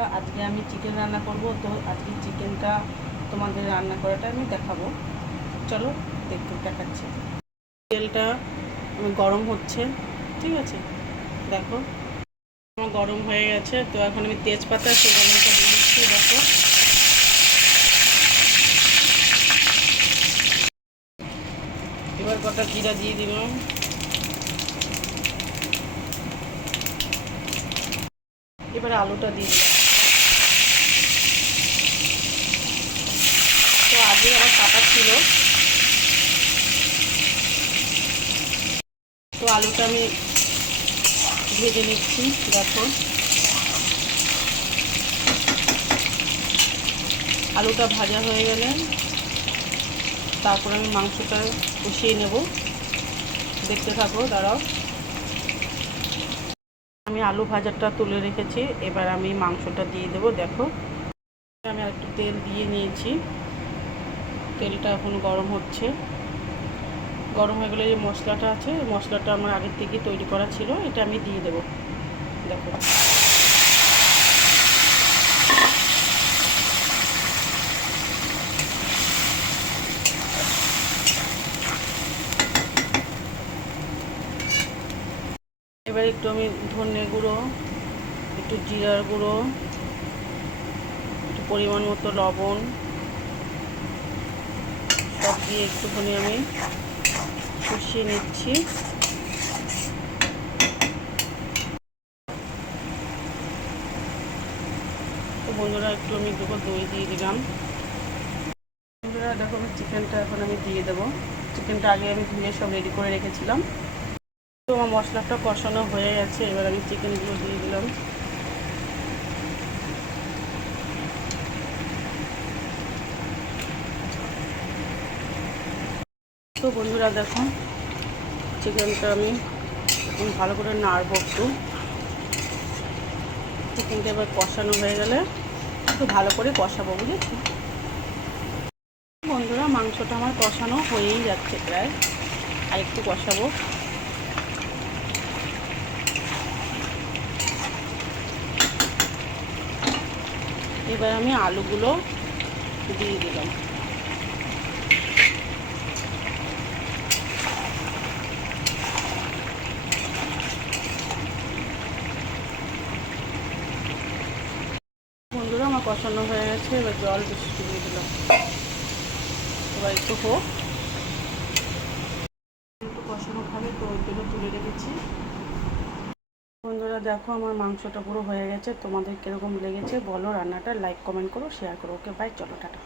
বন্ধুরা, আজকে আমি চিকেন রান্না করব। তো আজকে চিকেনটা তোমাদের রান্না করাটা আমি দেখাবো। চলো দেখাচ্ছি। তেলটা গরম হচ্ছে, ঠিক আছে? দেখো আমার গরম হয়ে গেছে। তো এখন আমি তেজপাতা সেগুলোটা দিয়ে দিচ্ছি। দেখো এবার কটা জিরা দিয়ে দিলাম। এবার আলুটা দিয়ে দিলাম। তো আগে আমার কাটা ছিল, তো আলুটা আমি ভেজে নিচ্ছি। দেখো আলুটা ভাজা হয়ে গেলে তারপর আমি মাংসটা কষিয়ে নেব। দেখতে থাকো, দাঁড়াও। আমি আলু ভাজাটা তুলে রেখেছি, এবার আমি মাংসটা দিয়ে দেবো। দেখো আমি একটু তেল দিয়ে নিয়েছি, তেলটা এখন গরম হচ্ছে। গরম হয়ে গেলে যে মশলাটা আছে, মশলাটা আমার আগের থেকে তৈরি করা ছিল, এটা আমি দিয়ে দেবো। দেখো এবার একটু আমি ধনে গুঁড়ো, একটু জিরার গুঁড়ো, একটু পরিমাণ মতো লবণ সব দিয়ে একটুখানি আমি কষিয়ে নিচ্ছি। তো বন্ধুরা একটু আমি দুটো দই দিয়ে দিলাম। বন্ধুরা দেখো আমি চিকেনটা এখন আমি দিয়ে দেবো। চিকেনটা আগে আমি ধুয়ে সব রেডি করে রেখেছিলাম। তো আমার মশলাটা কষানো হয়ে গেছে, এবার আমি চিকেনগুলো দিয়ে দিলাম। তো বন্ধুরা দেখো চিকেনটা আমি ভালো করে নাড়বো একটু। চিকেনটা এবার কষানো হয়ে গেলে একটু ভালো করে কষাবো, বুঝেছি? বন্ধুরা মাংসটা আমার কষানো হয়েই যাচ্ছে প্রায়, আর একটু কষাবো। এবার আমি আলুগুলো দিয়ে দিলাম। বন্ধুরা আমার কষানো হয়ে গেছে, এবার জল বেশি দিয়ে দিলাম। এবার একটু হোক, একটু কষানো খাবে, তো ওই জন্য তুলে রেখেছি। বন্ধুরা দেখো আমার মাংসটা পুরো হয়ে গেছে। তোমাদের কীরকম লেগেছে বলো, রান্নাটা লাইক কমেন্ট করো, শেয়ার করো। ওকে বাই, চলো টাটা।